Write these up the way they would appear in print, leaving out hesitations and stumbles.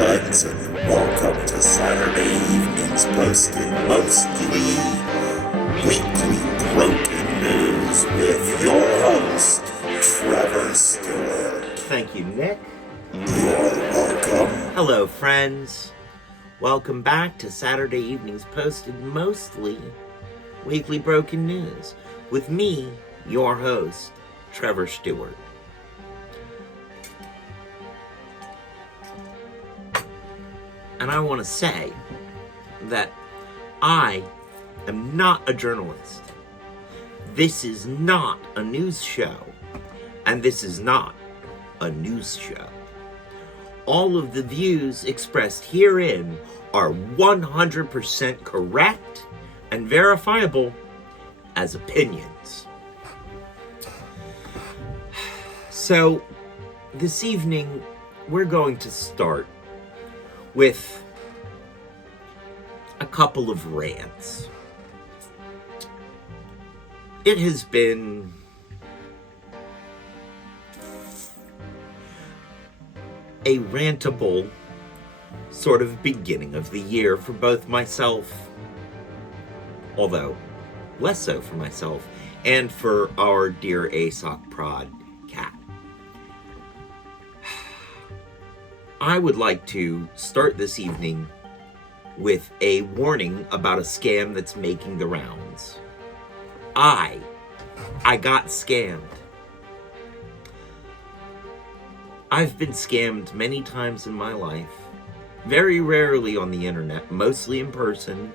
friends, and welcome to Saturday evening's posted mostly weekly broken news with your host, Trevor Stewart. Thank you, Nick. You're welcome. Hello, friends. Welcome back to Saturday evening's posted mostly weekly broken news with me, your host, Trevor Stewart. And I want to say that I am not a journalist. This is not a news show. And this is not a news show. All of the views expressed herein are 100% correct and verifiable as opinions. So, this evening, we're going to start with a couple of rants. It has been a rantable sort of beginning of the year for both myself, although less so for myself, and for our dear ASOC Prod cat. I would like to start this evening with a warning about a scam that's making the rounds. I got scammed. I've been scammed many times in my life, very rarely on the internet, mostly in person,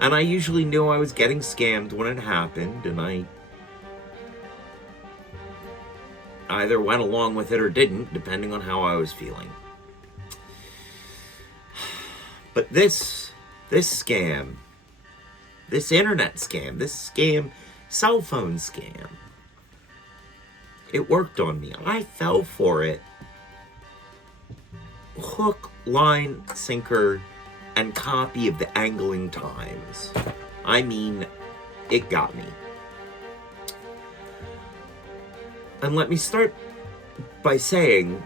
and I usually knew I was getting scammed when it happened, and I either went along with it or didn't, depending on how I was feeling. But this scam, this internet scam, this cell phone scam, it worked on me. I fell for it. Hook, line, sinker, and copy of the Angling Times. I mean, it got me. And let me start by saying,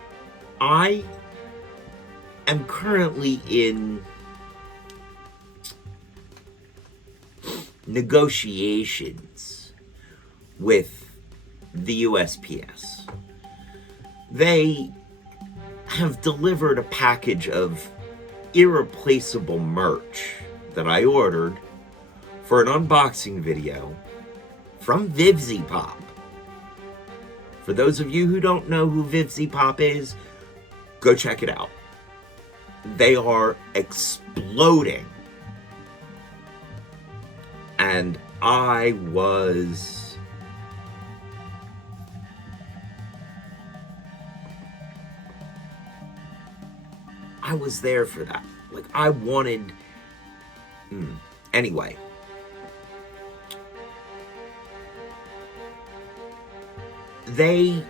I am currently in negotiations with the USPS. They have delivered a package of irreplaceable merch that I ordered for an unboxing video from Vivzy Pop. For those of you who don't know who Vivzy Pop is, go check it out. They are exploding. And I was there for that. Like, I wanted... Anyway. The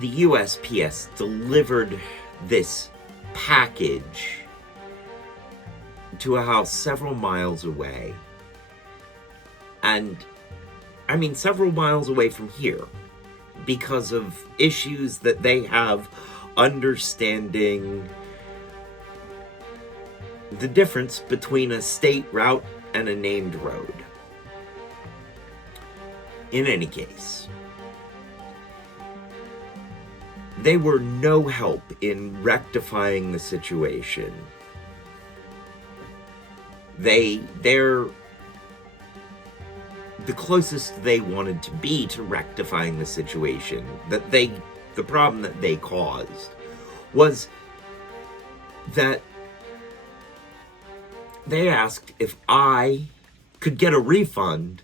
USPS delivered this package to a house several miles away. And, I mean, several miles away from here, because of issues that they have understanding the difference between a state route and a named road. In any case, they were no help in rectifying the situation. They're the closest they wanted to be to rectifying the situation, the problem that they caused was that they asked if I could get a refund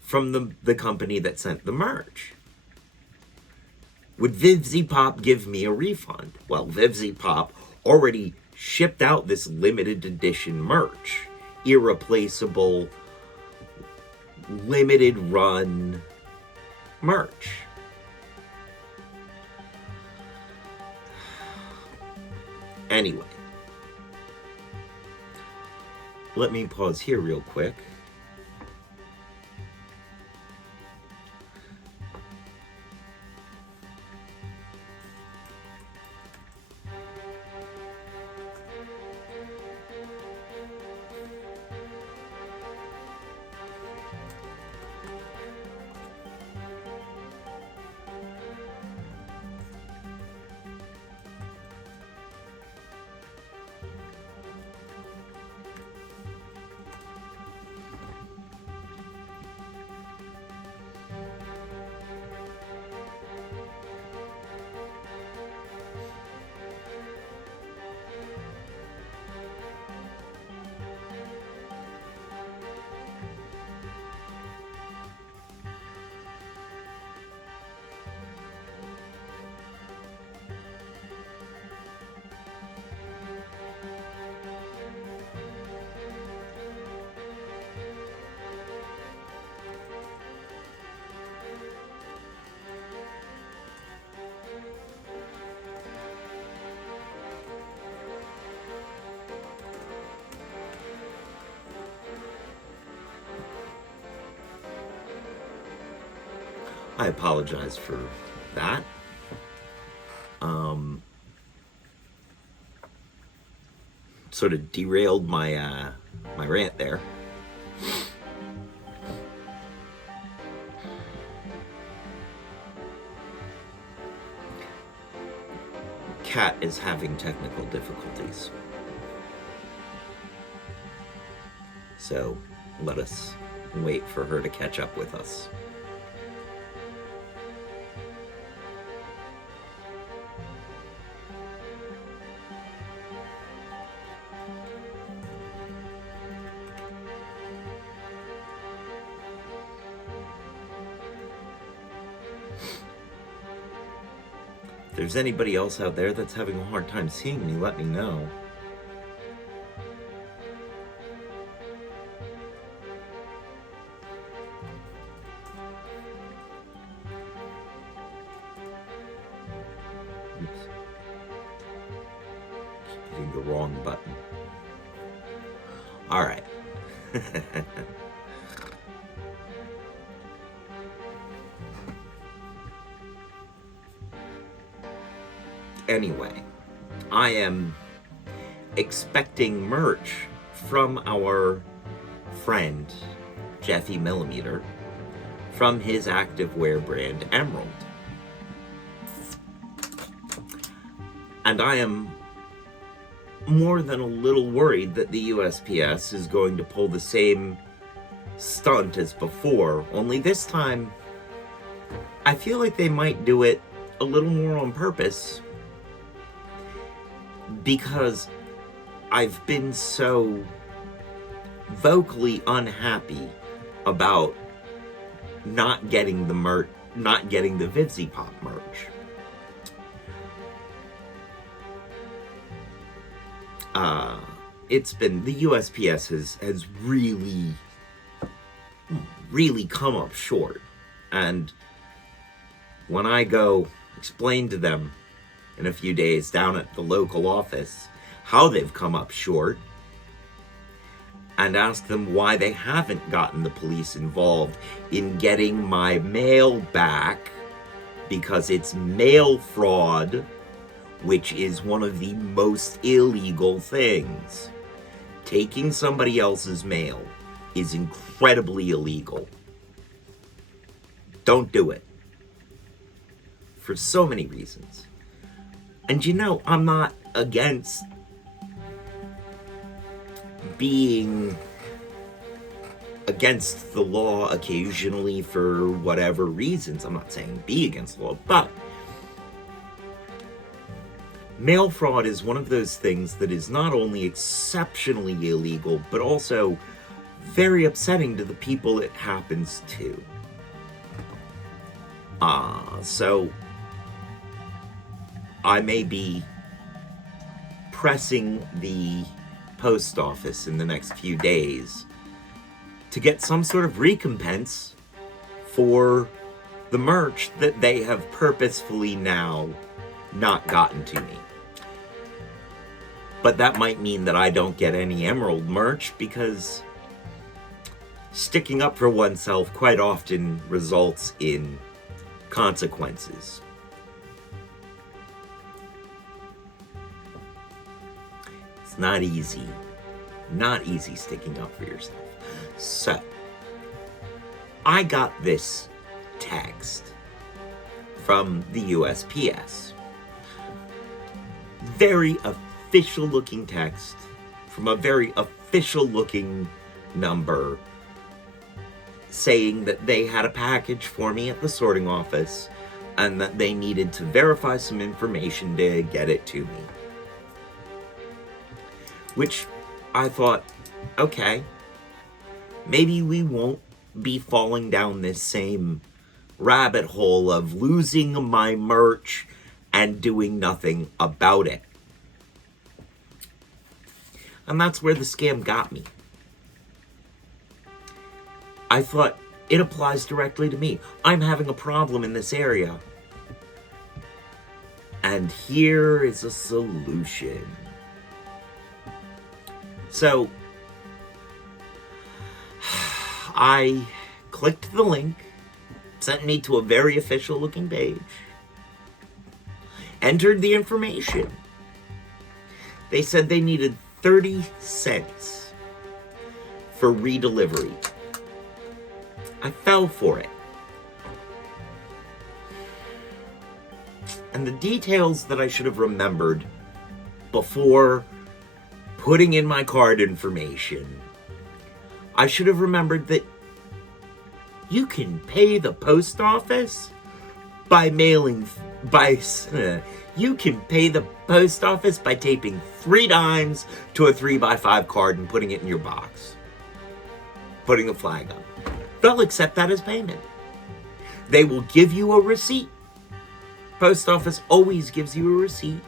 from the company that sent the merch. Would Vivzy Pop give me a refund? Well, Vivzy Pop already shipped out this limited edition merch, irreplaceable, limited run merch. Anyway, let me pause here real quick. I apologize for that. Sort of derailed my my rant there. Kat is having technical difficulties. So let us wait for her to catch up with us. If there's anybody else out there that's having a hard time seeing me, let me know. Oops. Keep hitting the wrong button. All right. Anyway, I am expecting merch from our friend Jeffy Millimeter from his activewear brand Emerald. And I am more than a little worried that the USPS is going to pull the same stunt as before, only this time I feel like they might do it a little more on purpose, because I've been so vocally unhappy about not getting the Vivzy Pop merch. It's been, the USPS has really come up short, and when I go explain to them in a few days down at the local office how they've come up short, and ask them why they haven't gotten the police involved in getting my mail back, because it's mail fraud, which is one of the most illegal things. Taking somebody else's mail is incredibly illegal. Don't do it. For so many reasons. And you know, I'm not against being against the law occasionally for whatever reasons. I'm not saying be against the law, but mail fraud is one of those things that is not only exceptionally illegal, but also very upsetting to the people it happens to. So I may be pressing the post office in the next few days to get some sort of recompense for the merch that they have purposefully now not gotten to me. But that might mean that I don't get any Emerald merch, because sticking up for oneself quite often results in consequences. It's not easy. Not easy sticking up for yourself. So, I got this text from the USPS. Very official looking text from a very official looking number, saying that they had a package for me at the sorting office and that they needed to verify some information to get it to me. Which I thought, okay, maybe we won't be falling down this same rabbit hole of losing my merch and doing nothing about it. And that's where the scam got me. I thought, it applies directly to me. I'm having a problem in this area. And here is a solution. So, I clicked the link Sent me to a very official looking page. Entered the information. They said they needed 30 cents for redelivery. I fell for it. And the details that I should have remembered before putting in my card information, I should have remembered that you can pay the post office by you can pay the post office by taping 3 dimes to a 3x5 card and putting it in your box. Putting the flag up. They'll accept that as payment. They will give you a receipt. Post office always gives you a receipt.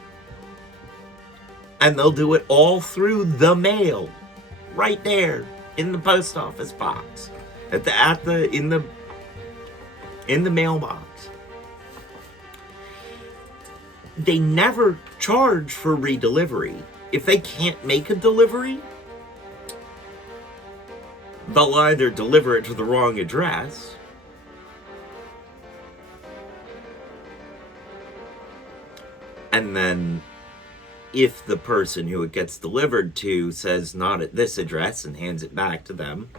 And they'll do it all through the mail. Right there in the post office box. In the mailbox. They never charge for redelivery. If they can't make a delivery, they'll either deliver it to the wrong address, and then if the person who it gets delivered to says not at this address and hands it back to them,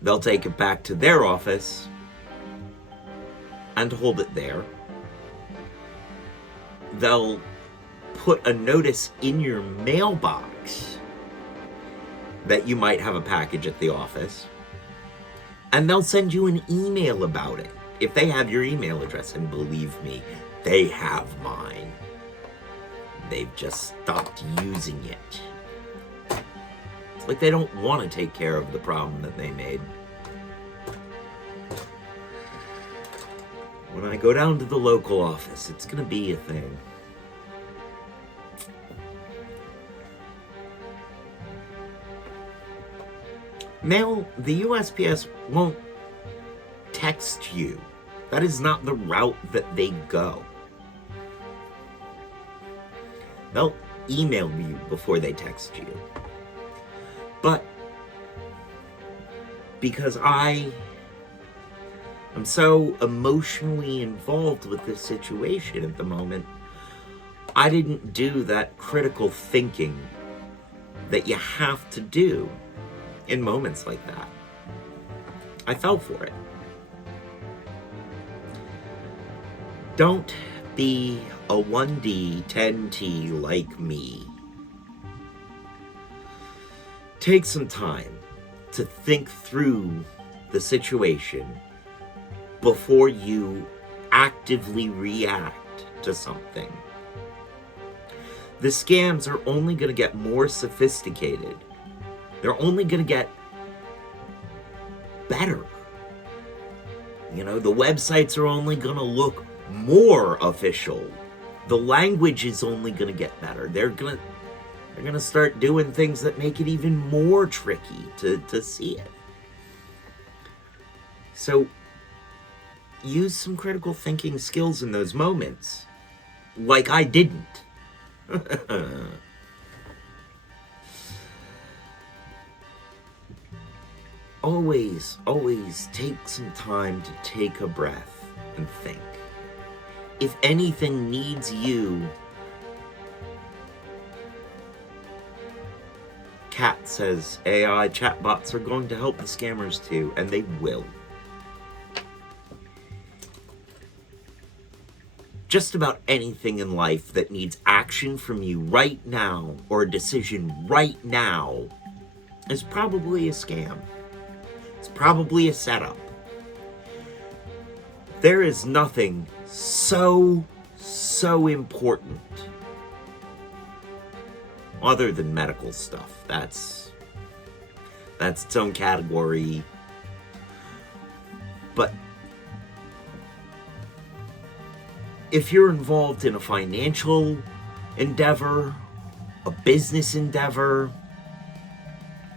they'll take it back to their office and hold it there. They'll put a notice in your mailbox that you might have a package at the office, and they'll send you an email about it if they have your email address. And believe me, they have mine. They've just stopped using it. It's like they don't want to take care of the problem that they made. When I go down to the local office, it's gonna be a thing. Mail, the USPS won't text you. That is not the route that they go. They'll email you before they text you. But because I'm so emotionally involved with this situation at the moment, I didn't do that critical thinking that you have to do in moments like that. I fell for it. Don't be a 1D, 10T like me. Take some time to think through the situation before you actively react to something. The scams are only going to get more sophisticated. They're only going to get better. You know, the websites are only going to look more official. The language is only going to get better. They're going to start doing things that make it even more tricky to see it. So use some critical thinking skills in those moments, like I didn't. Always take some time to take a breath and think. If anything needs you, Kat says AI chatbots are going to help the scammers too, and they will. Just about anything in life that needs action from you right now, or a decision right now, is probably a scam. It's probably a setup. There is nothing so important other than medical stuff. That's its own category. But if you're involved in a financial endeavor, a business endeavor,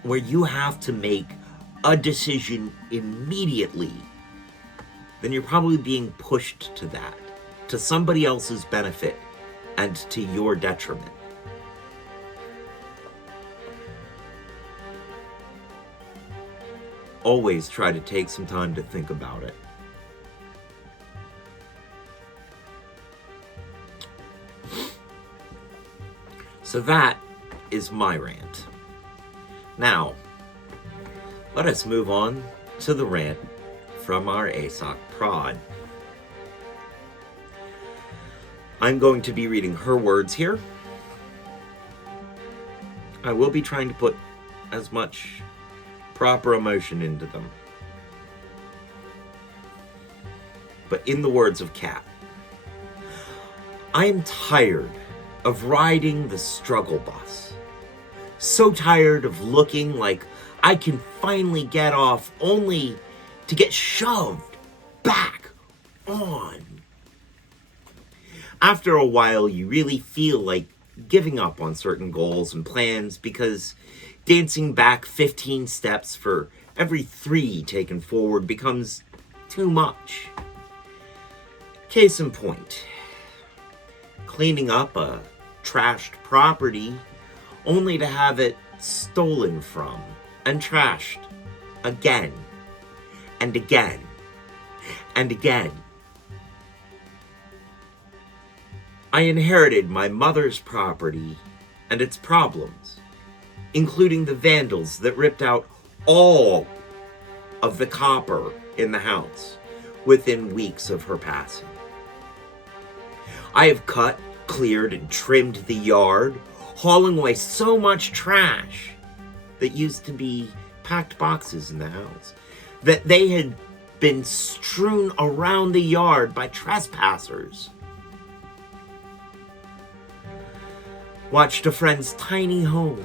where you have to make a decision immediately, then you're probably being pushed to that, to somebody else's benefit and to your detriment. Always try to take some time to think about it. So that is my rant. Now, let us move on to the rant from our ASOC prod. I'm going to be reading her words here. I will be trying to put as much proper emotion into them. But in the words of Kat, I am tired of riding the struggle bus. So tired of looking like I can finally get off only to get shoved back on. After a while, you really feel like giving up on certain goals and plans because dancing back 15 steps for every 3 taken forward becomes too much. Case in point, cleaning up a trashed property only to have it stolen from and trashed again and again and again. I inherited my mother's property and its problems, including the vandals that ripped out all of the copper in the house within weeks of her passing. I have cut, cleared, and trimmed the yard, hauling away so much trash that used to be packed boxes in the house, that they had been strewn around the yard by trespassers. Watched a friend's tiny home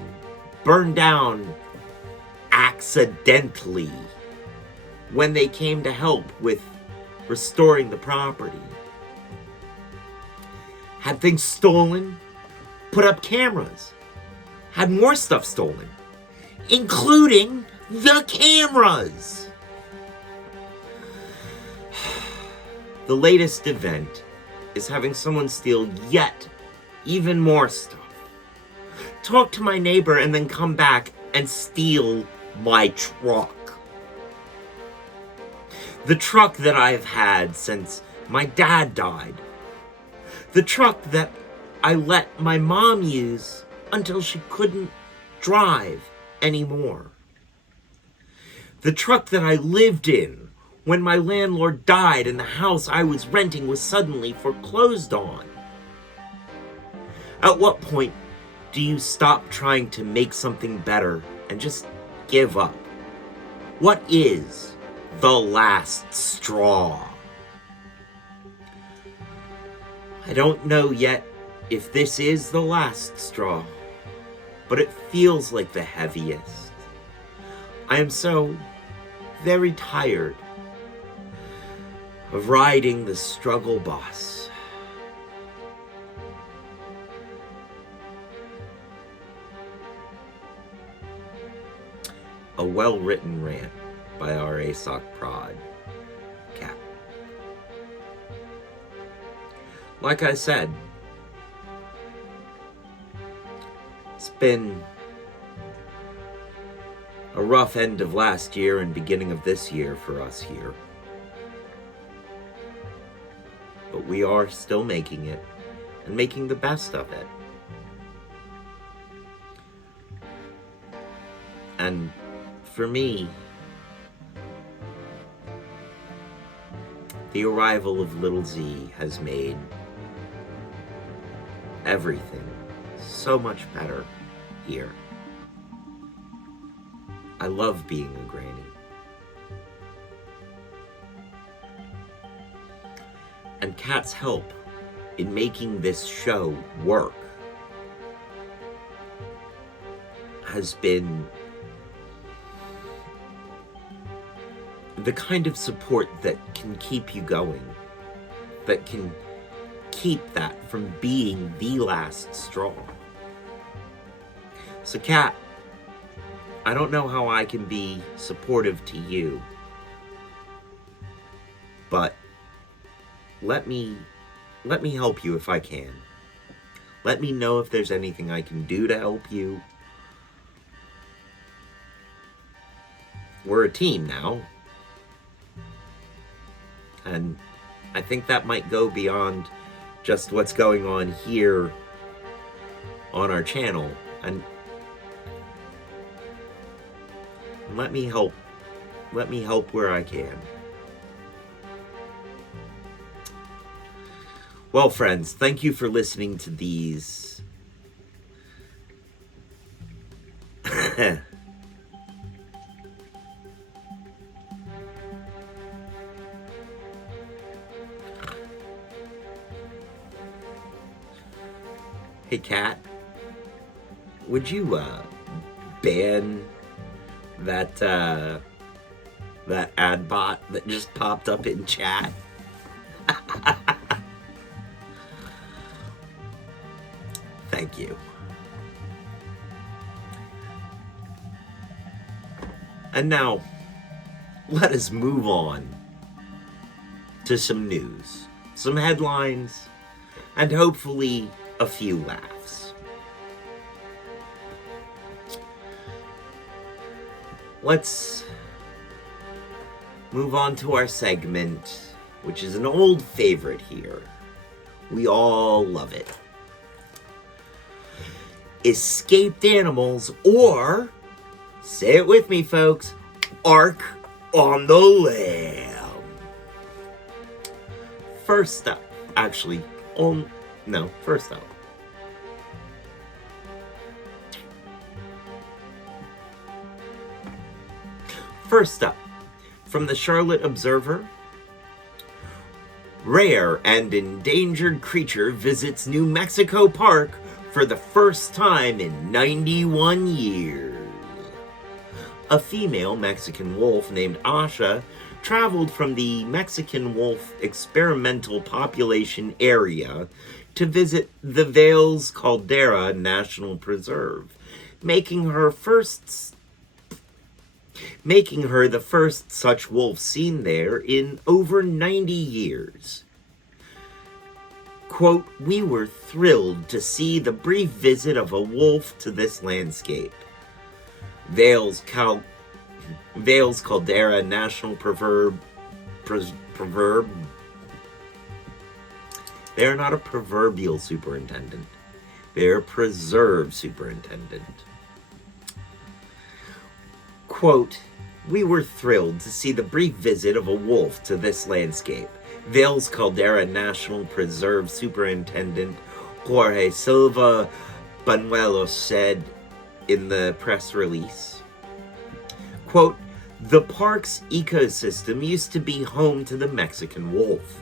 burn down accidentally when they came to help with restoring the property. Had things stolen, put up cameras, had more stuff stolen, including the cameras. The latest event is having someone steal yet even more stuff. Talk to my neighbor and then come back and steal my truck. The truck that I've had since my dad died. The truck that I let my mom use until she couldn't drive anymore. The truck that I lived in when my landlord died and the house I was renting was suddenly foreclosed on. At what point do you stop trying to make something better and just give up? What is the last straw? I don't know yet if this is the last straw, but it feels like the heaviest. I am so very tired of riding the struggle bus. A well-written rant by our ASOC prod, Kat. Like I said, it's been a rough end of last year and beginning of this year for us here. But we are still making it and making the best of it. And for me, the arrival of Little Z has made everything so much better here. I love being a granny. And Kat's help in making this show work has been the kind of support that can keep you going, that can keep that from being the last straw. So Kat, I don't know how I can be supportive to you, but let me help you if I can. Let me know if there's anything I can do to help you. We're a team now. And I think that might go beyond just what's going on here on our channel, and let me help where I can. Well, friends, thank you for listening to these Hey, Kat, would you ban that ad bot that just popped up in chat? Thank you. And now, let us move on to some news, some headlines, and hopefully a few laughs. Let's move on to our segment, which is an old favorite here. We all love it. Escaped animals, or, say it with me, folks, Ark on the Lam. First up, first up. First up, from the Charlotte Observer, rare and endangered creature visits New Mexico Park for the first time in 91 years. A female Mexican wolf named Asha traveled from the Mexican wolf experimental population area to visit the Vales Caldera National Preserve, making her the first such wolf seen there in over 90 years. Quote, "We were thrilled to see the brief visit of a wolf to this landscape. Vales Caldera National Preserve. They're not a proverbial superintendent. They're a preserve superintendent. Quote, "We were thrilled to see the brief visit of a wolf to this landscape," Vales Caldera National Preserve Superintendent Jorge Silva Banuelos said in the press release. Quote, "The park's ecosystem used to be home to the Mexican wolf.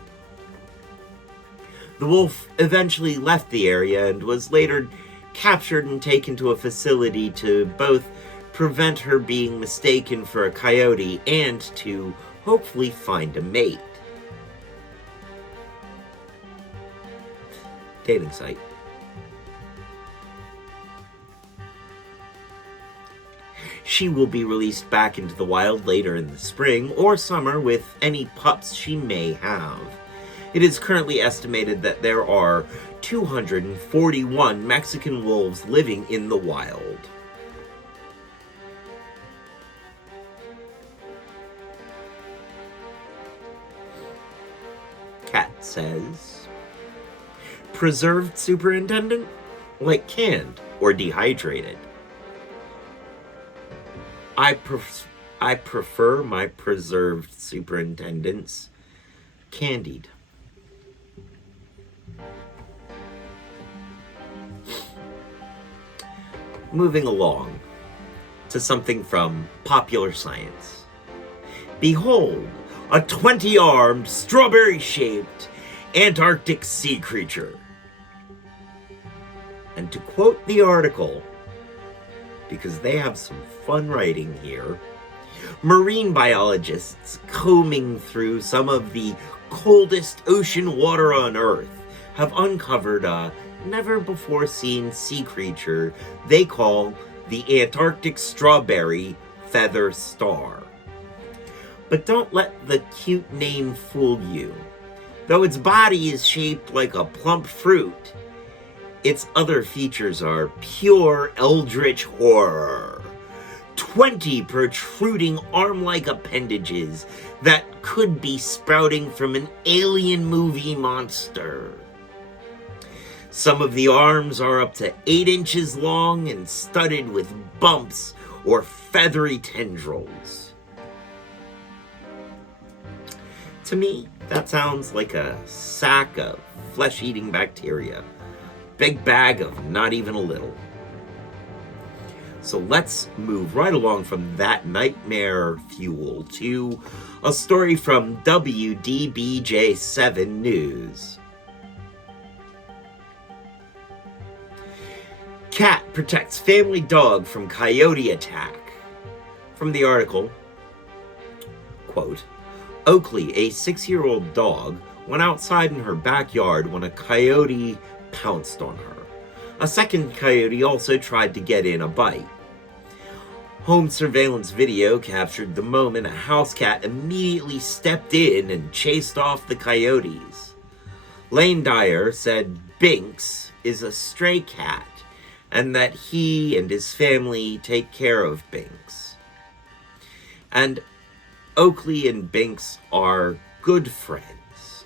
The wolf eventually left the area and was later captured and taken to a facility to both prevent her being mistaken for a coyote and to hopefully find a mate." Dating site. She will be released back into the wild later in the spring or summer with any pups she may have. It is currently estimated that there are 241 Mexican wolves living in the wild. Cat says, "Preserved superintendent? Like canned or dehydrated? I prefer my preserved superintendents candied." Moving along to something from Popular Science. Behold, a 20-armed, strawberry-shaped Antarctic sea creature. And to quote the article, because they have some fun writing here, marine biologists combing through some of the coldest ocean water on Earth have uncovered a never-before-seen sea creature they call the Antarctic strawberry feather star. But don't let the cute name fool you. Though its body is shaped like a plump fruit, its other features are pure eldritch horror. 20 protruding arm-like appendages that could be sprouting from an alien movie monster. Some of the arms are up to 8 inches long and studded with bumps or feathery tendrils. To me, that sounds like a sack of flesh-eating bacteria. Big bag of not even a little. So let's move right along from that nightmare fuel to a story from WDBJ7 News. Cat protects family dog from coyote attack. From the article, quote, Oakley, a 6-year-old dog, went outside in her backyard when a coyote pounced on her. A second coyote also tried to get in a bite. Home surveillance video captured the moment a house cat immediately stepped in and chased off the coyotes. Lane Dyer said Binks is a stray cat and that he and his family take care of Binks. And Oakley and Binks are good friends.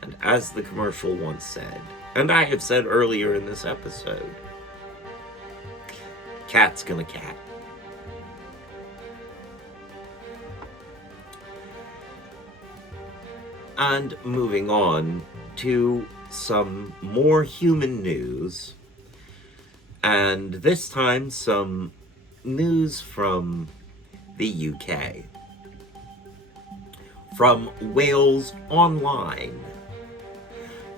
And as the commercial once said, and I have said earlier in this episode, cat's gonna cat. And moving on to some more human news, and this time some news from the UK. From Wales Online.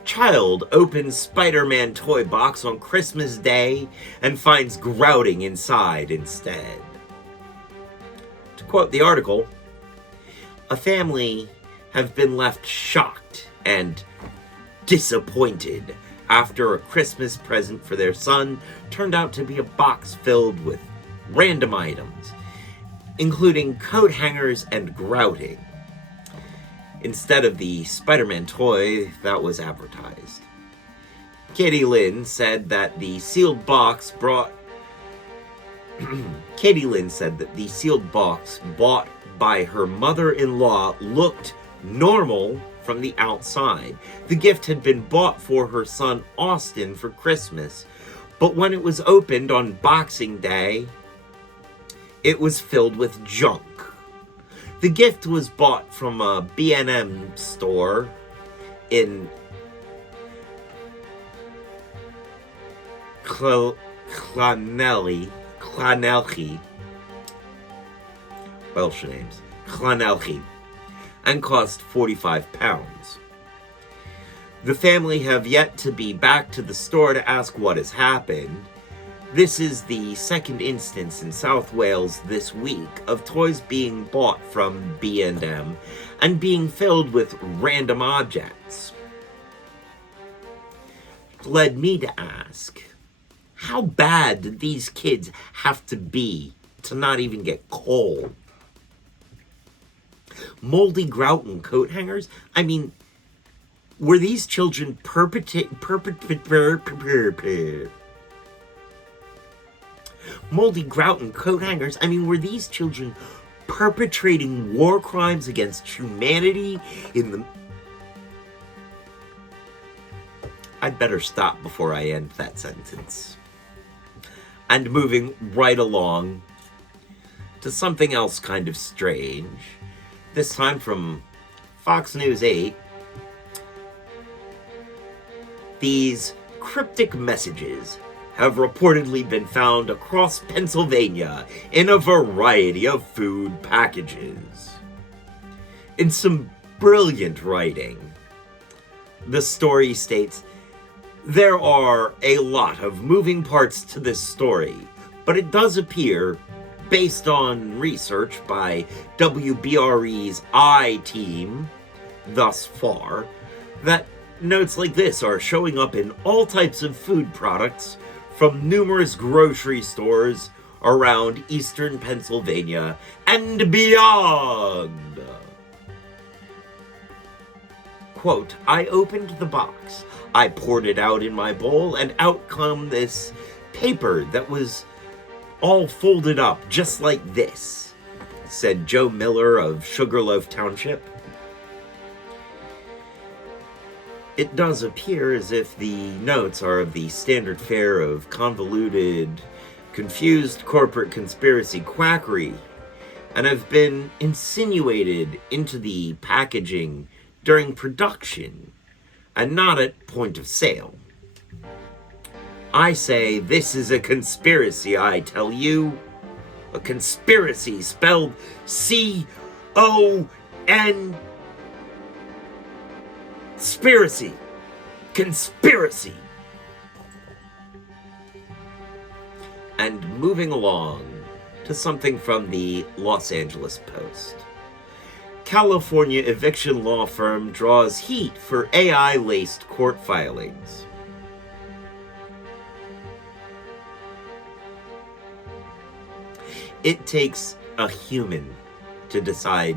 Child opens Spider-Man toy box on Christmas Day and finds grouting inside instead. To quote the article, a family have been left shocked and disappointed after a Christmas present for their son turned out to be a box filled with random items, including coat hangers and grouting, instead of the Spider-Man toy that was advertised. Katie Lynn said that the sealed box bought by her mother-in-law looked normal from the outside. The gift had been bought for her son Austin for Christmas, but when it was opened on Boxing Day, it was filled with junk. The gift was bought from a B&M store in Llanelli, Welsh names, Llanelli, and cost £45. The family have yet to be back to the store to ask what has happened. This is the second instance in South Wales this week of toys being bought from B&M and being filled with random objects. Led me to ask, how bad did these kids have to be to not even get coal? Moldy grout and coat hangers? I mean, were these children moldy grout and coat hangers? I mean, were these children perpetrating war crimes against humanity in the... I'd better stop before I end that sentence. And moving right along to something else kind of strange, this time from Fox News 8. These cryptic messages have reportedly been found across Pennsylvania in a variety of food packages. In some brilliant writing, the story states, there are a lot of moving parts to this story, but it does appear, based on research by WBRE's I-Team thus far, that notes like this are showing up in all types of food products from numerous grocery stores around eastern Pennsylvania and beyond. Quote, I opened the box, I poured it out in my bowl, and out come this paper that was all folded up just like this, said Joe Miller of Sugarloaf Township. It does appear as if the notes are of the standard fare of convoluted, confused corporate conspiracy quackery, and have been insinuated into the packaging during production and not at point of sale. I say this is a conspiracy, I tell you. A conspiracy spelled C-O-N. Conspiracy. Conspiracy. And moving along to something from the Los Angeles Post. California eviction law firm draws heat for AI-laced court filings. It takes a human to decide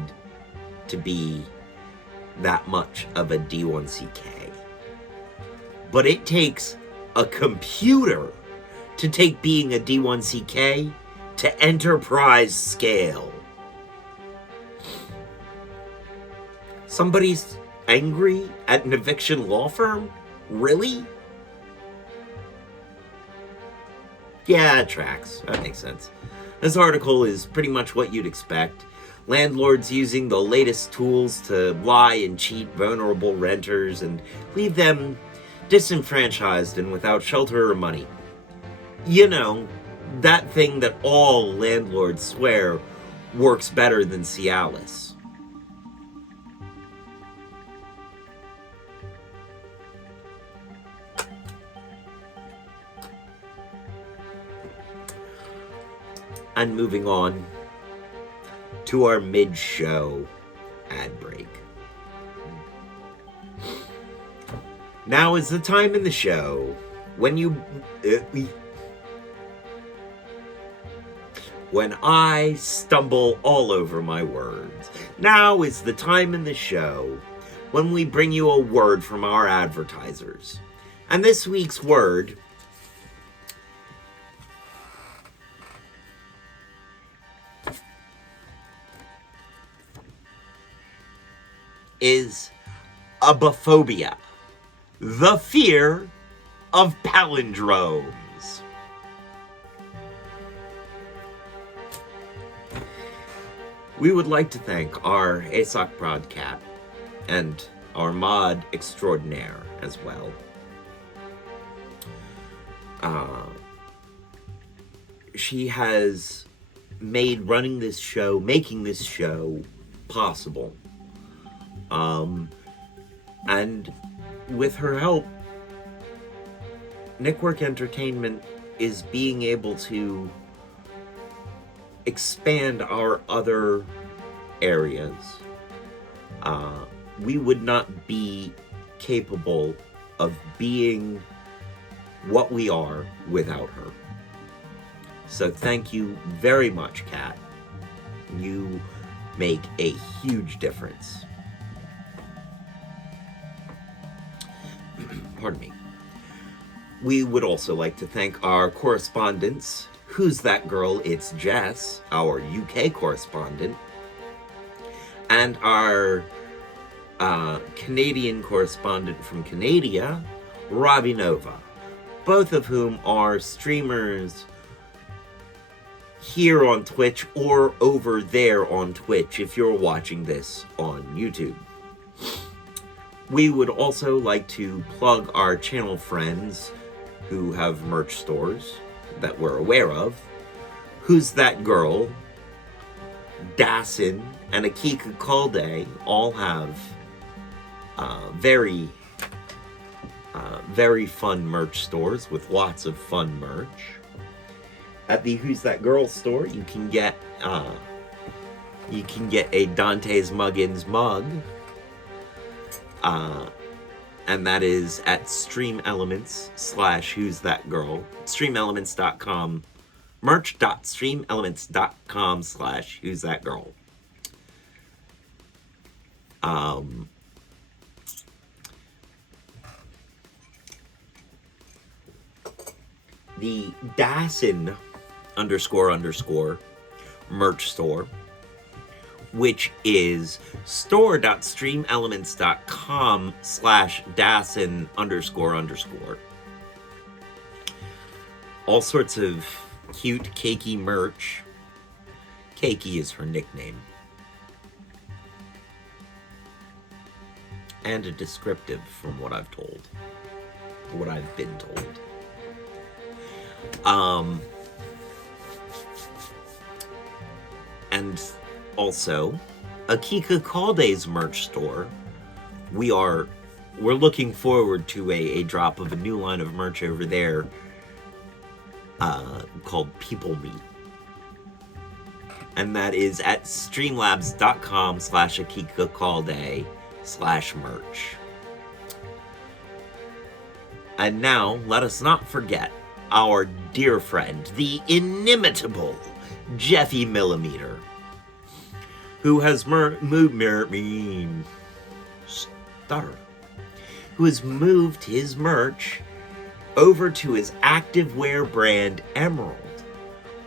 to be that much of a D1CK. But it takes a computer to take being a D1CK to enterprise scale. Somebody's angry at an eviction law firm? Really? Yeah, it tracks. That makes sense. This article is pretty much what you'd expect. Landlords using the latest tools to lie and cheat vulnerable renters and leave them disenfranchised and without shelter or money. You know, that thing that all landlords swear works better than Cialis. And moving on to our mid-show ad break. Now is the time in the show when I stumble all over my words. Now is the time in the show when we bring you a word from our advertisers. And this week's word is abophobia, the fear of palindromes. We would like to thank our ASOC Prodcat and our mod extraordinaire as well. She has made making this show possible. And with her help, Nikwörk Entertainment is being able to expand our other areas. We would not be capable of being what we are without her. So thank you very much, Kat. You make a huge difference. Pardon me. We would also like to thank our correspondents. Who's that girl? It's Jess, our UK correspondent, and our Canadian correspondent from Canada, Robbie Nova, both of whom are streamers here on Twitch or over there on Twitch if you're watching this on YouTube. We would also like to plug our channel friends who have merch stores that we're aware of. Who's That Girl, Dassin, and Akika Kalde all have very fun merch stores with lots of fun merch. At the Who's That Girl store, you can get a Dante's Muggins mug. And that is at Stream Elements /Who's That Girl. StreamElements.com. Merch.streamelements.com /Who's That Girl. The Dassin __ merch store which is store.streamelements.com/dasin__. All sorts of cute, cakey merch. Cakey is her nickname. And a descriptive from what I've told. What I've been told. And also, Akika Calde's merch store. We're looking forward to a drop of a new line of merch over there called People Meet. And that is at streamlabs.com/AkikaCalde/merch. And now, let us not forget our dear friend, the inimitable Jeffy Millimeter, who has moved his merch over to his activewear brand Emerald.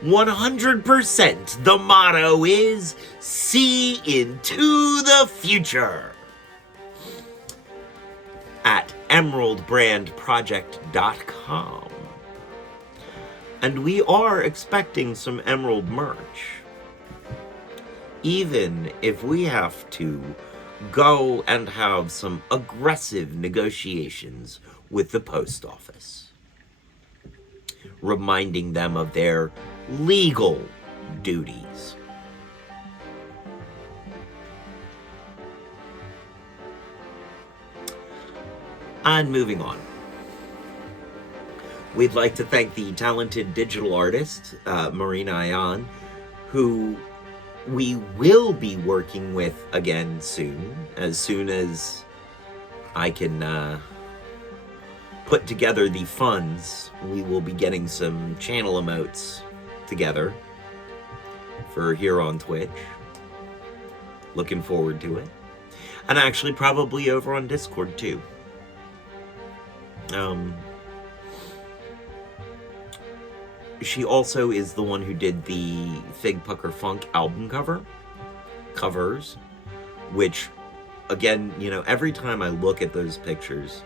100%. The motto is see into the future. At emeraldbrandproject.com. And we are expecting some Emerald merch. Even if we have to go and have some aggressive negotiations with the post office, reminding them of their legal duties. And moving on. We'd like to thank the talented digital artist, Marina Ayan, who we will be working with again soon as I can put together the funds. We will be getting some channel emotes together for here on Twitch. Looking forward to it. And actually probably over on Discord too. She also is the one who did the Fig Pucker Funk album covers, which, again, you know, every time I look at those pictures,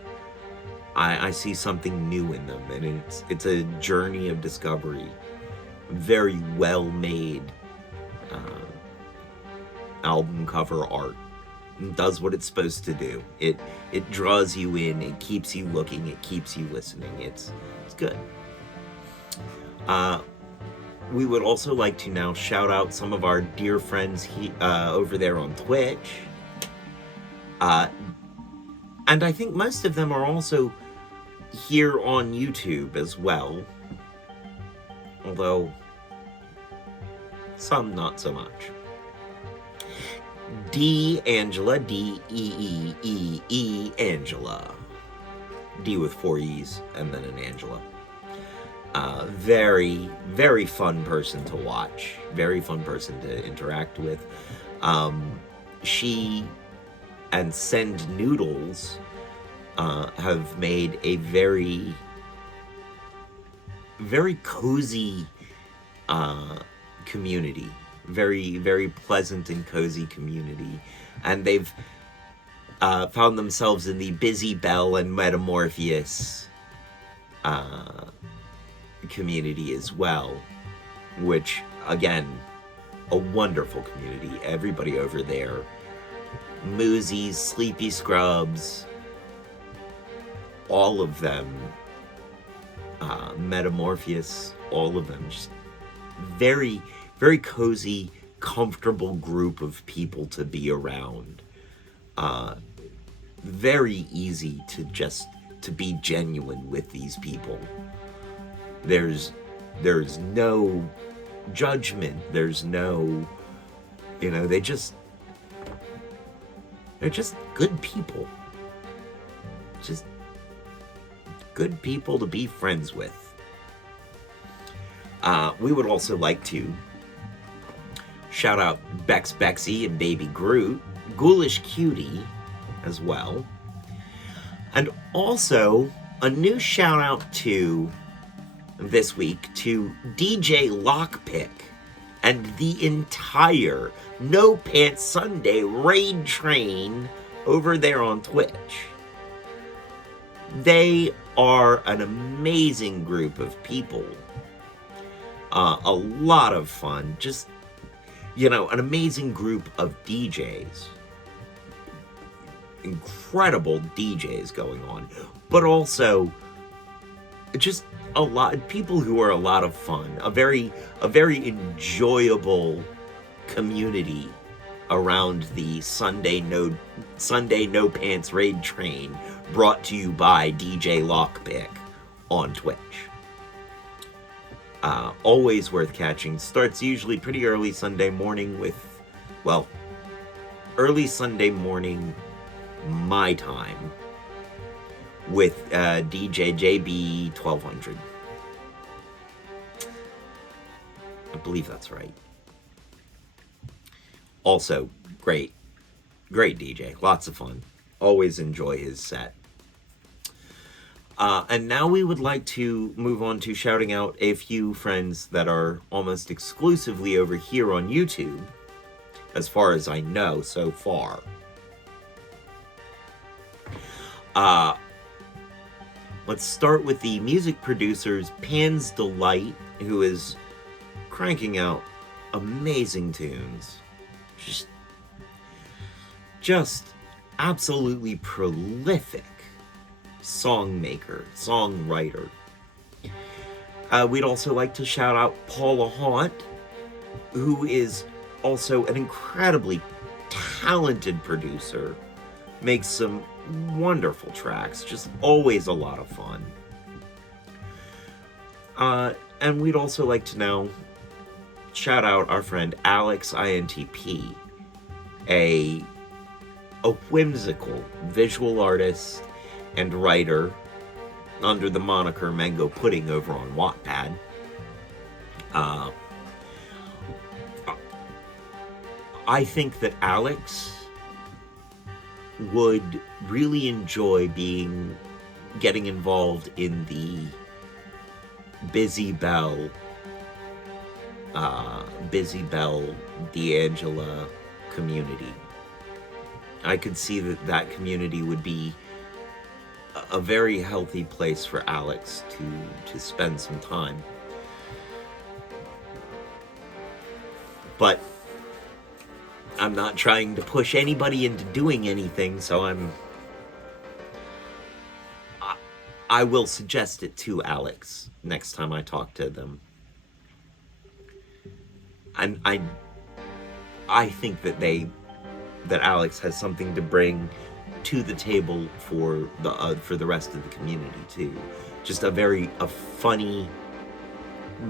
I see something new in them, and it's a journey of discovery. Very well made album cover art. It does what it's supposed to do. It draws you in, it keeps you looking, it keeps you listening. It's good. We would also like to now shout out some of our dear friends over there on Twitch. And I think most of them are also here on YouTube as well. Although, some not so much. D. Angela, D-E-E-E-E, Angela. D with 4 E's and then an Angela. Very, very fun person to watch. Very fun person to interact with. She and Send Noodles have made a very, very cozy community. Very, very pleasant and cozy community. And they've found themselves in the Busy Bell and Metamorpheus community as well, which, again, a wonderful community. Everybody over there, Moosies, Sleepy Scrubs, all of them, Metamorpheus, all of them, just very, very cozy, comfortable group of people to be around. Very easy to be genuine with these people. There's no judgment. There's no, they're just good people. Just good people to be friends with. We would also like to shout out Bex Bexy and Baby Groot, Ghoulish Cutie as well. And also a new shout out this week to DJ Lockpick and the entire No Pants Sunday raid train over there on Twitch. They are an amazing group of people. A lot of fun. Just, an amazing group of DJs. Incredible DJs going on. But also, just a lot of people who are a lot of fun. A very enjoyable community around the Sunday No Pants raid train, brought to you by DJ Lockpick on Twitch. Always worth catching. Starts usually pretty early Sunday morning early Sunday morning my time with DJ JB 1200. I believe that's right. Also, great DJ. Lots of fun. Always enjoy his set. And now we would like to move on to shouting out a few friends that are almost exclusively over here on YouTube, as far as I know so far. Let's start with the music producers, Pan's Delight, who is cranking out amazing tunes. Just absolutely prolific songwriter. We'd also like to shout out Paula Haunt, who is also an incredibly talented producer, makes some wonderful tracks, just always a lot of fun. And we'd also like to now shout out our friend Alex INTP, a whimsical visual artist and writer under the moniker Mango Pudding over on Wattpad. I think that Alex would really enjoy getting involved in the Busy Bell D'Angela community. I could see that community would be a very healthy place for Alex to spend some time. But I'm not trying to push anybody into doing anything, so I will suggest it to Alex next time I talk to them. And I think that Alex has something to bring to the table for the rest of the community too. Just a funny,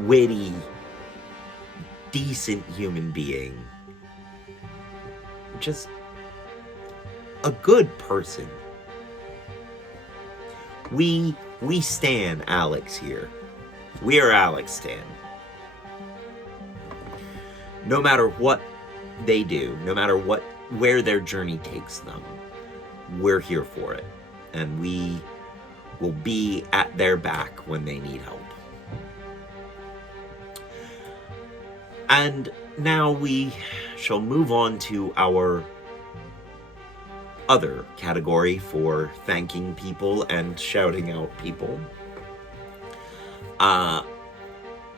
witty, decent human being. Just a good person. We stan Alex here. We are Alex stan. No matter what they do, no matter where their journey takes them, we're here for it. And we will be at their back when they need help. And now we shall move on to our other category for thanking people and shouting out people.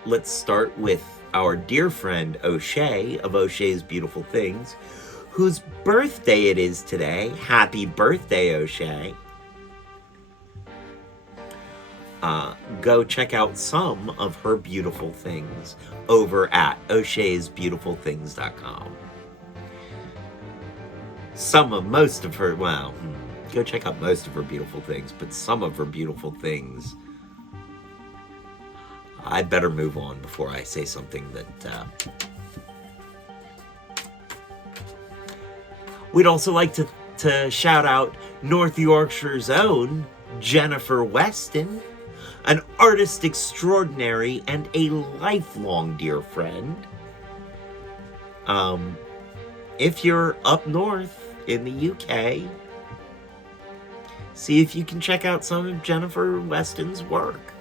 Let's start with our dear friend O'Shea of O'Shea's Beautiful Things, whose birthday it is today. Happy birthday, O'Shea. Go check out some of her beautiful things over at o'sheasbeautifulthings.com. Go check out most of her beautiful things, but some of her beautiful things, I'd better move on before I say something that... We'd also like to shout out North Yorkshire's own Jennifer Weston, an artist extraordinary and a lifelong dear friend. If you're up north in the UK, see if you can check out some of Jennifer Weston's work.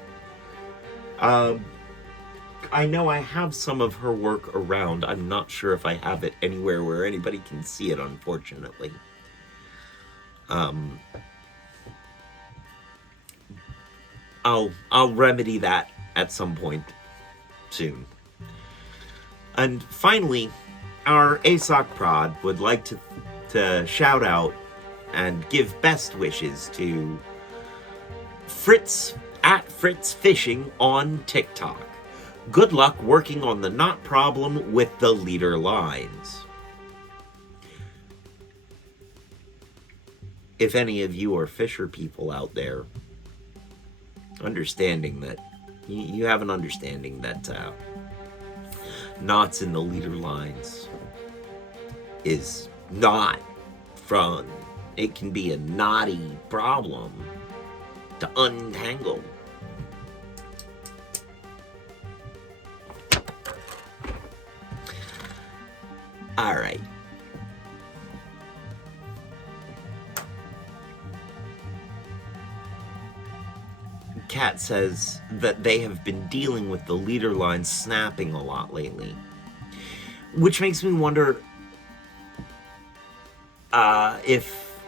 I know I have some of her work around. I'm not sure if I have it anywhere where anybody can see it, unfortunately. I'll remedy that at some point soon. And finally, our ASOC prod would like to shout out and give best wishes to Fritz at Fritz Fishing on TikTok. Good luck working on the knot problem with the leader lines. If any of you are fisher people out there, understanding that you have an understanding that knots in the leader lines is not fun. It can be a knotty problem to untangle. All right. Kat says that they have been dealing with the leader line snapping a lot lately, which makes me wonder if,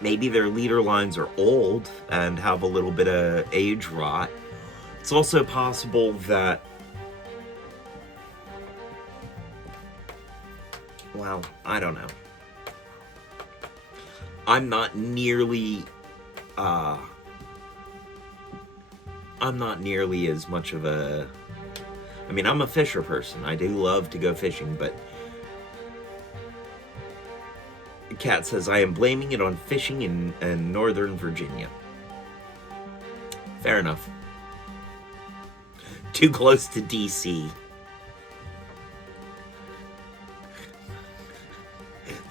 maybe their leader lines are old and have a little bit of age rot. It's also possible that, well, I don't know. I'm not nearly as much of a... I mean, I'm a fisher person. I do love to go fishing, but... Kat says, I am blaming it on fishing in Northern Virginia. Fair enough. Too close to D.C.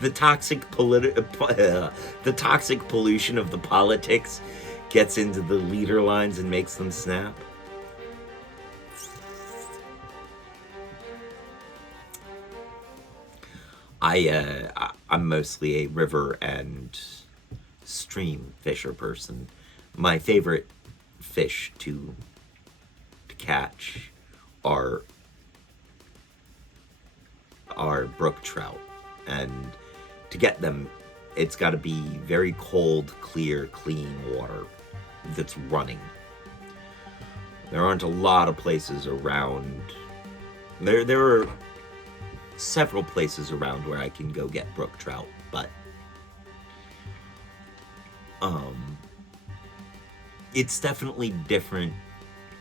The toxic pollution of the politics gets into the leader lines and makes them snap. I'm mostly a river and stream fisher person. My favorite fish to catch are brook trout, and to get them, it's got to be very cold, clear, clean water that's running. There aren't a lot of places around. There are several places around where I can go get brook trout, but it's definitely different.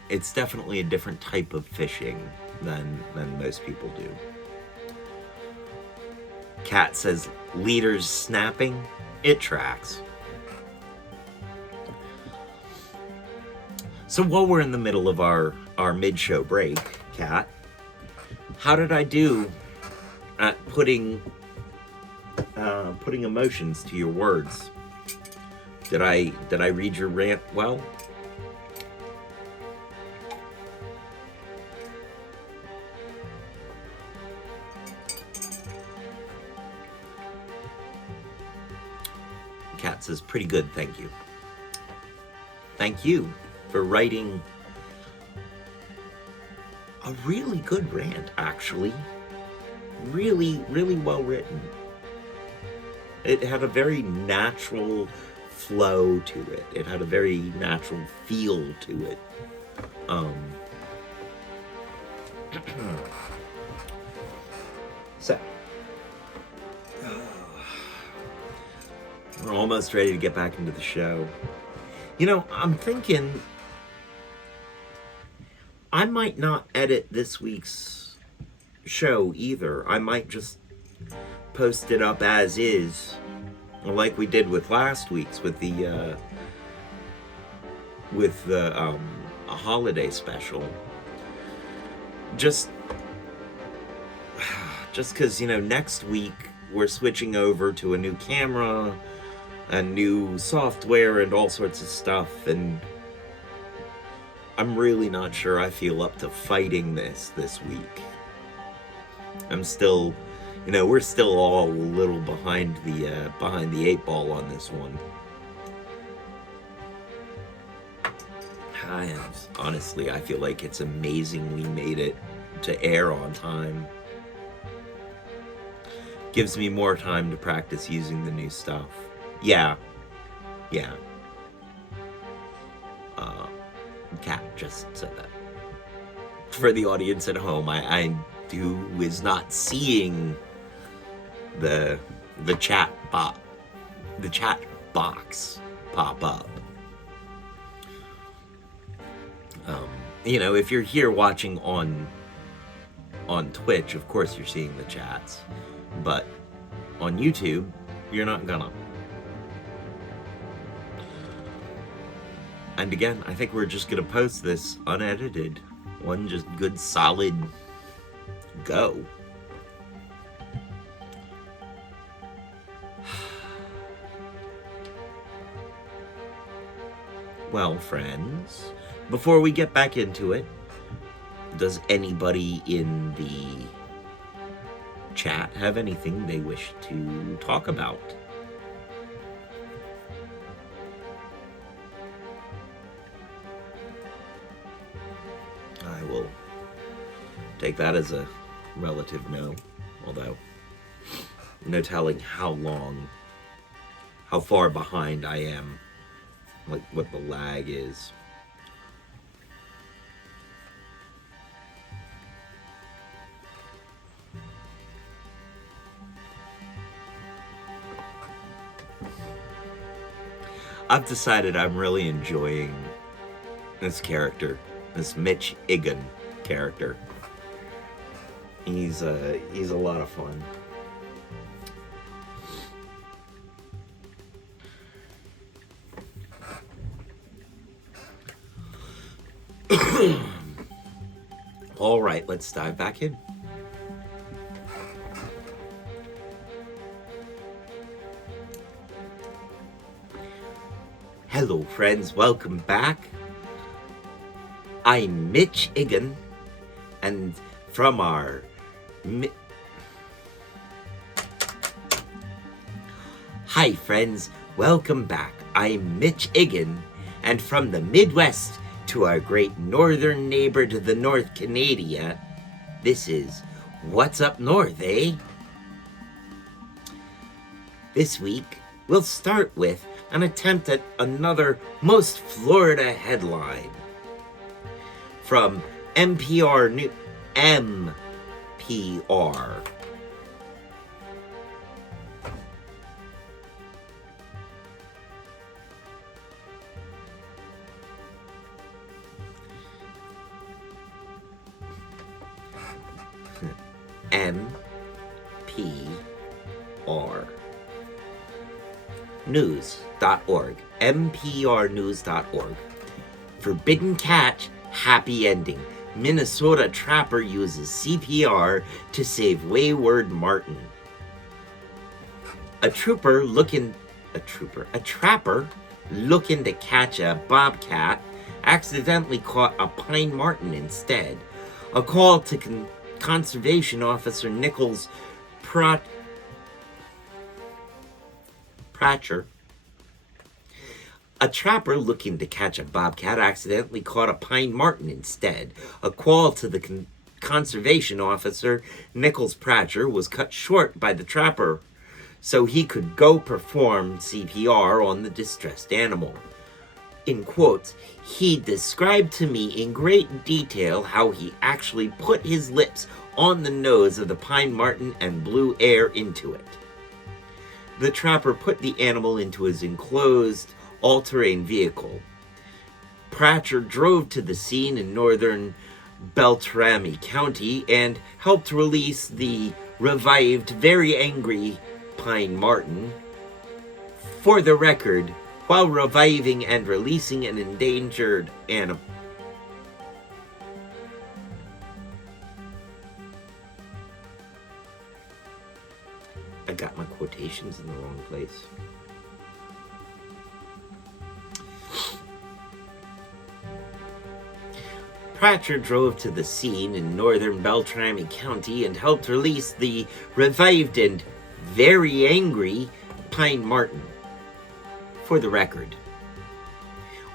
It's definitely a different type of fishing than most people do. Kat says, leaders snapping, it tracks. So while we're in the middle of our mid-show break, Kat, how did I do at putting emotions to your words? Did I read your rant well? Kat says, pretty good, thank you. Thank you for writing a really good rant, actually. Really, really well written. It had a very natural flow to it. It had a very natural feel to it. So, we're almost ready to get back into the show. I'm thinking I might not edit this week's show either. I might just post it up as is, like we did with last week's with the a holiday special. Just because next week we're switching over to a new camera and new software and all sorts of stuff, and I'm really not sure I feel up to fighting this week. I'm still, we're still all a little behind the 8 ball on this one. Honestly, I feel like it's amazing we made it to air on time. Gives me more time to practice using the new stuff. Yeah. Cat just said that. For the audience at home, I who is not seeing the chat box pop up. If you're here watching on Twitch, of course you're seeing the chats, but on YouTube, you're not gonna. And again, I think we're just gonna post this unedited. One just good solid go. Well, friends, before we get back into it, does anybody in the chat have anything they wish to talk about? I will take that as a relative no, although no telling how far behind I am, like what the lag is. I've decided I'm really enjoying this character, this Mitch Egan character. He's a lot of fun. All right, let's dive back in. Hello, friends. Welcome back. I'm Mitch Egan, and from our Hi, friends. Welcome back. I'm Mitch Egan, and from the Midwest to our great northern neighbor to the North, Canada, this is What's Up North, eh? This week, we'll start with an attempt at another most Florida headline from NPR. NPR News.org. NPRnews.org. Forbidden catch, happy ending. Minnesota trapper uses CPR to save wayward marten. A trapper looking to catch a bobcat accidentally caught a pine marten instead. A call to Conservation Officer Nichols Pratcher. A trapper looking to catch a bobcat accidentally caught a pine marten instead. A call to the Conservation Officer Nichols Pratcher was cut short by the trapper so he could go perform CPR on the distressed animal. In quotes, he described to me in great detail how he actually put his lips on the nose of the pine marten and blew air into it. The trapper put the animal into his enclosed all-terrain vehicle. Pratcher drove to the scene in northern Beltrami County and helped release the revived, very angry pine marten. For the record, while reviving and releasing an endangered animal. I got my quotations in the wrong place. Pratcher drove to the scene in northern Beltrami County and helped release the revived and very angry pine marten. For the record,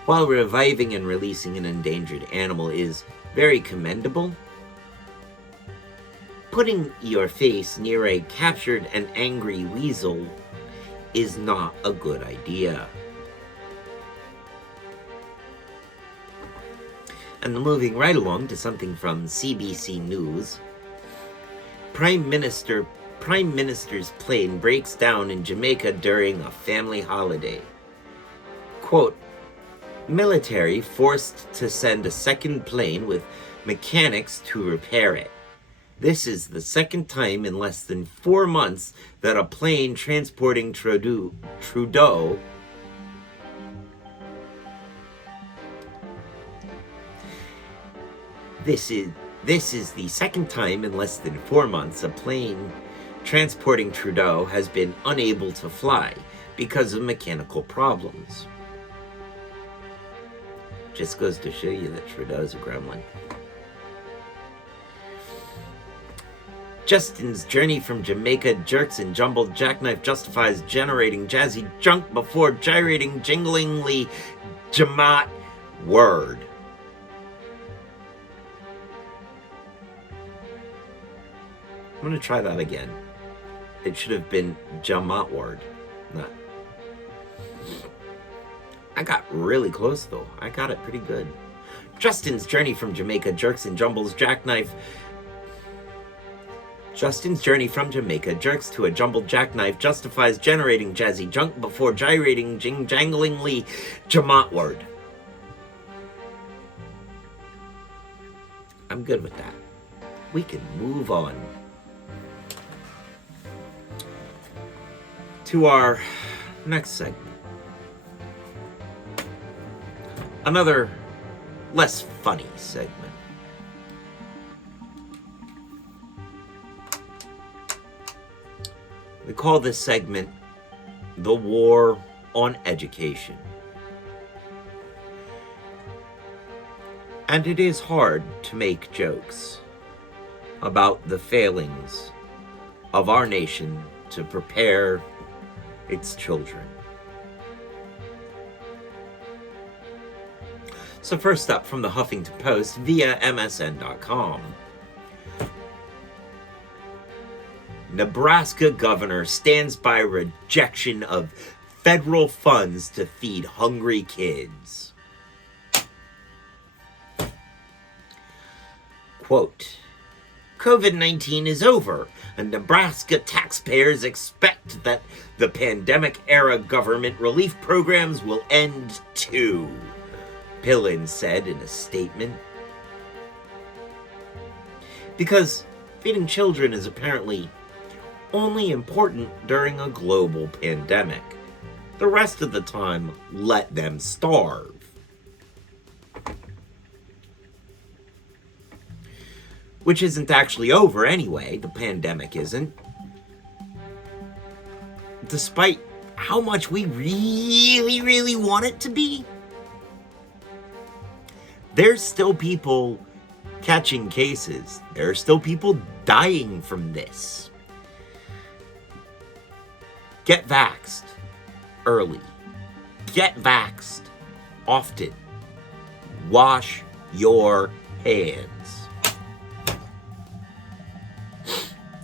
While reviving and releasing an endangered animal is very commendable, putting your face near a captured and angry weasel is not a good idea. And moving right along to something from CBC News, Prime Minister's plane breaks down in Jamaica during a family holiday. Quote, military forced to send a second plane with mechanics to repair it. This is the second time in less than 4 months that a plane transporting Trudeau This is the second time in less than 4 months a plane transporting Trudeau has been unable to fly because of mechanical problems. Just goes to show you that Trudeau's a gremlin. Justin's journey from Jamaica jerks and jumbled jackknife justifies generating jazzy junk before gyrating jinglingly Jamat word. I'm going to try that again. It should have been Jamat word. Not. I got really close though. I got it pretty good. Justin's journey from Jamaica jerks and jumbles jackknife. Justin's journey from Jamaica jerks to a jumbled jackknife justifies generating jazzy junk before gyrating janglingly Jamat word. I'm good with that. We can move on to our next segment. Another less funny segment. We call this segment The War on Education. And it is hard to make jokes about the failings of our nation to prepare its children. So first up from the Huffington Post via MSN.com. Nebraska governor stands by rejection of federal funds to feed hungry kids. Quote, COVID-19 is over, and Nebraska taxpayers expect that the pandemic-era government relief programs will end too, Pillen said in a statement. Because feeding children is apparently only important during a global pandemic. The rest of the time, let them starve. Which isn't actually over anyway, the pandemic isn't. Despite how much we really, really want it to be, there's still people catching cases. There are still people dying from this. Get vaxxed early. Get vaxxed often. Wash your hands.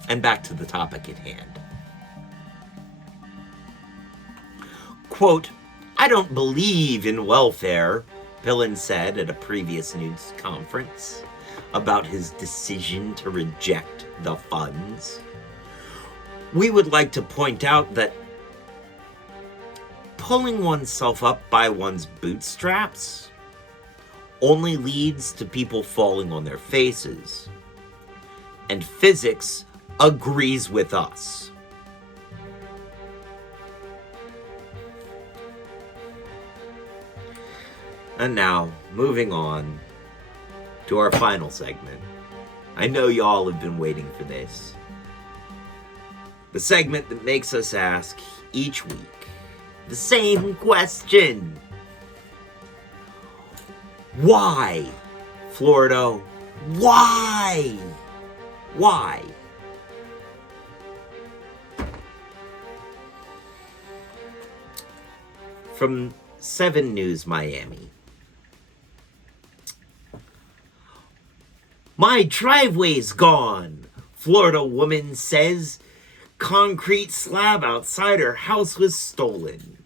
And back to the topic at hand. Quote, I don't believe in welfare, Pillen said at a previous news conference about his decision to reject the funds. We would like to point out that pulling oneself up by one's bootstraps only leads to people falling on their faces. And physics agrees with us. And now, moving on to our final segment. I know y'all have been waiting for this. The segment that makes us ask each week the same question. Why, Florida? Why? Why? From 7 News Miami. My driveway's gone, Florida woman says concrete slab outside her house was stolen.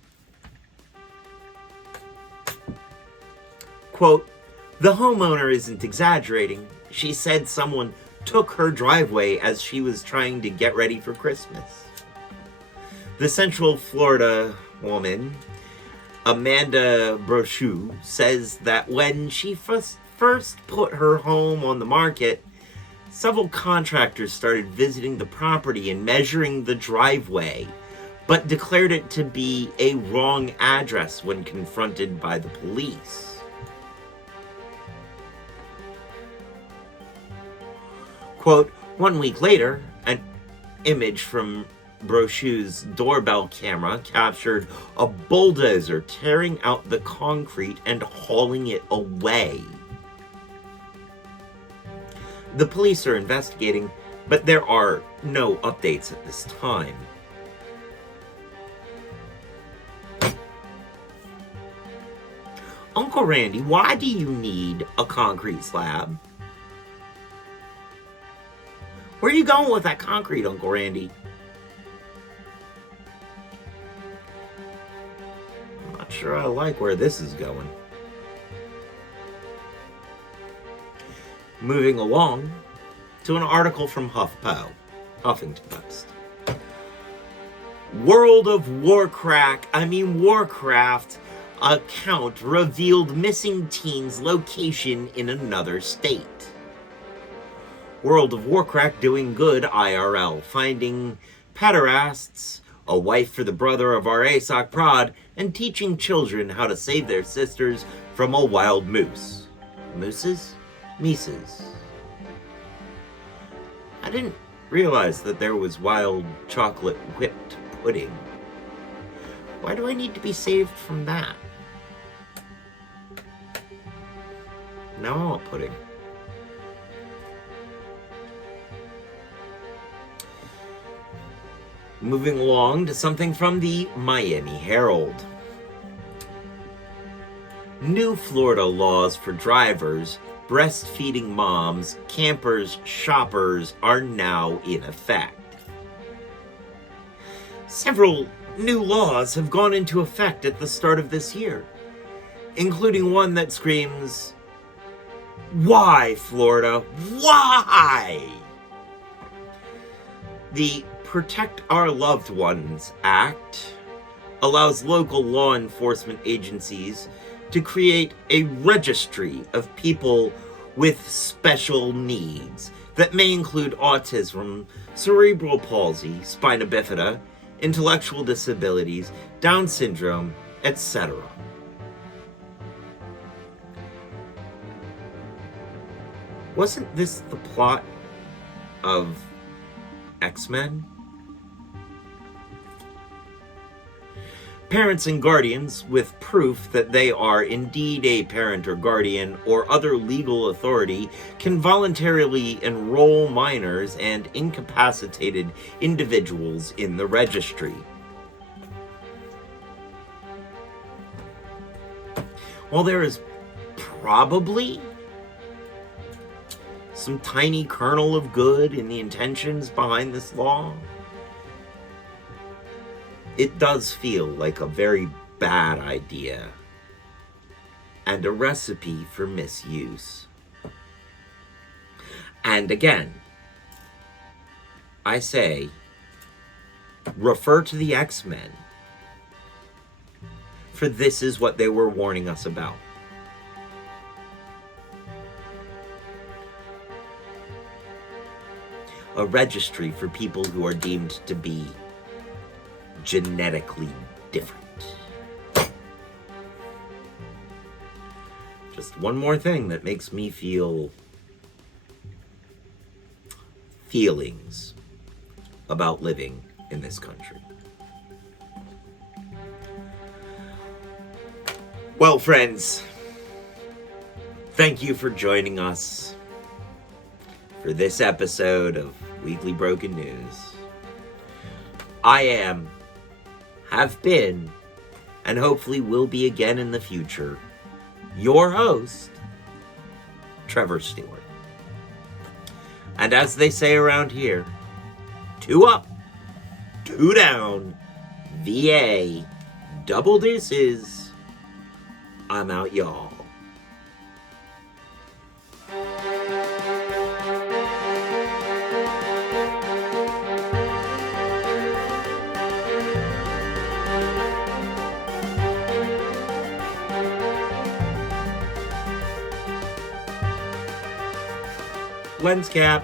Quote, the homeowner isn't exaggerating. She said someone took her driveway as she was trying to get ready for Christmas. The Central Florida woman, Amanda Brochu, says that when she first put her home on the market, several contractors started visiting the property and measuring the driveway, but declared it to be a wrong address when confronted by the police. Quote, 1 week later, an image from Brochu's doorbell camera captured a bulldozer tearing out the concrete and hauling it away. The police are investigating, but there are no updates at this time. Uncle Randy, why do you need a concrete slab? Where are you going with that concrete, Uncle Randy? I'm not sure I like where this is going. Moving along to an article from Huffington Post. World of Warcraft account revealed missing teen's location in another state. World of Warcraft doing good IRL, finding pederasts, a wife for the brother of our ASOC prod, and teaching children how to save their sisters from a wild moose. Mooses? Mises. I didn't realize that there was wild chocolate whipped pudding. Why do I need to be saved from that? Now I want pudding. Moving along to something from the Miami Herald. New Florida laws for drivers, breastfeeding moms, campers, shoppers are now in effect. Several new laws have gone into effect at the start of this year, including one that screams, "Why, Florida? Why?" The Protect Our Loved Ones Act allows local law enforcement agencies to create a registry of people with special needs that may include autism, cerebral palsy, spina bifida, intellectual disabilities, Down syndrome, etc. Wasn't this the plot of X-Men? Parents and guardians with proof that they are indeed a parent or guardian or other legal authority can voluntarily enroll minors and incapacitated individuals in the registry. While there is probably some tiny kernel of good in the intentions behind this law, it does feel like a very bad idea and a recipe for misuse. And again, I say, refer to the X-Men, for this is what they were warning us about. A registry for people who are deemed to be genetically different. Just one more thing that makes me feel feelings about living in this country. Well, friends, thank you for joining us for this episode of Weekly Broken News. I have been, and hopefully will be again in the future, your host, Trevor Stewart. And as they say around here, 2 up, 2 down, VA, double deuces. I'm out, y'all. Lens cap.